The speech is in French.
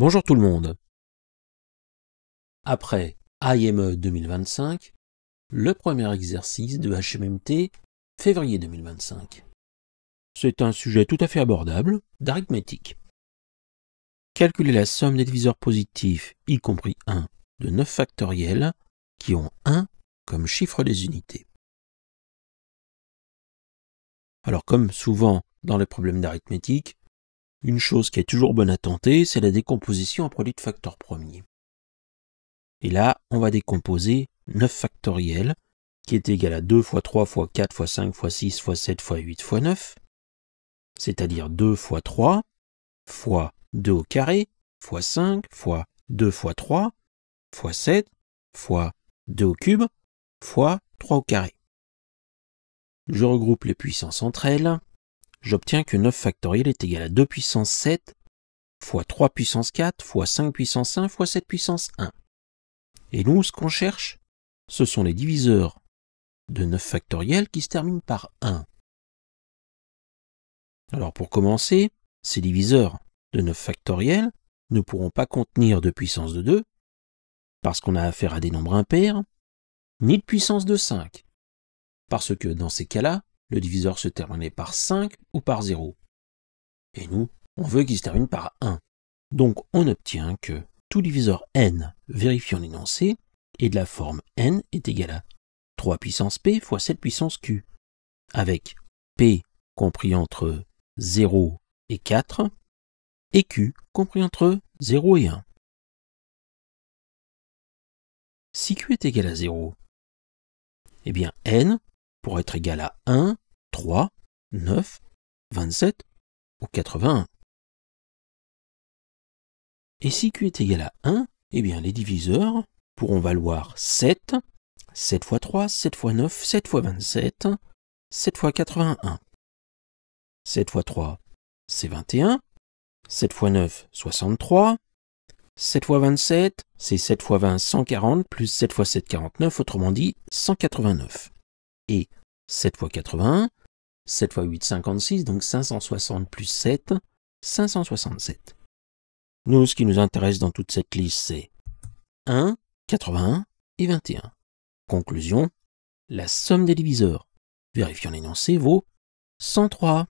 Bonjour tout le monde. Après IME 2025, le premier exercice de HMMT février 2025. C'est un sujet tout à fait abordable d'arithmétique. Calculer la somme des diviseurs positifs, y compris 1, de 9 factoriels qui ont 1 comme chiffre des unités. Alors comme souvent dans les problèmes d'arithmétique, une chose qui est toujours bonne à tenter, c'est la décomposition en produit de facteurs premiers. Et là, on va décomposer 9 factoriels, qui est égal à 2 fois 3 fois 4 fois 5 fois 6 fois 7 fois 8 fois 9, c'est-à-dire 2 fois 3 fois 2 au carré fois 5 fois 2 fois 3 fois 7 fois 2 au cube fois 3 au carré. Je regroupe les puissances entre elles. J'obtiens que 9 factoriel est égal à 2 puissance 7 fois 3 puissance 4 fois 5 puissance 1 fois 7 puissance 1. Et nous, ce qu'on cherche, ce sont les diviseurs de 9 factoriels qui se terminent par 1. Alors pour commencer, ces diviseurs de 9 factoriels ne pourront pas contenir de puissance de 2, parce qu'on a affaire à des nombres impairs, ni de puissance de 5, parce que dans ces cas-là, le diviseur se terminait par 5 ou par 0. Et nous, on veut qu'il se termine par 1. Donc on obtient que tout diviseur n vérifiant l'énoncé est de la forme n est égal à 3 puissance p fois 7 puissance q, avec p compris entre 0 et 4, et q compris entre 0 et 1. Si q est égal à 0, eh bien n pourrait être égal à 1, 3, 9, 27 ou 81. Et si q est égal à 1, eh bien les diviseurs pourront valoir 7, 7 fois 3, 7 fois 9, 7 fois 27, 7 fois 81. 7 fois 3, c'est 21. 7 fois 9, 63. 7 fois 27, c'est 7 fois 20, 140, plus 7 fois 7, 49, autrement dit 189. Et 7 fois 81, 7 fois 8, 56, donc 560 plus 7, 567. Nous, ce qui nous intéresse dans toute cette liste, c'est 1, 81 et 21. Conclusion, la somme des diviseurs, vérifiant l'énoncé, vaut 103.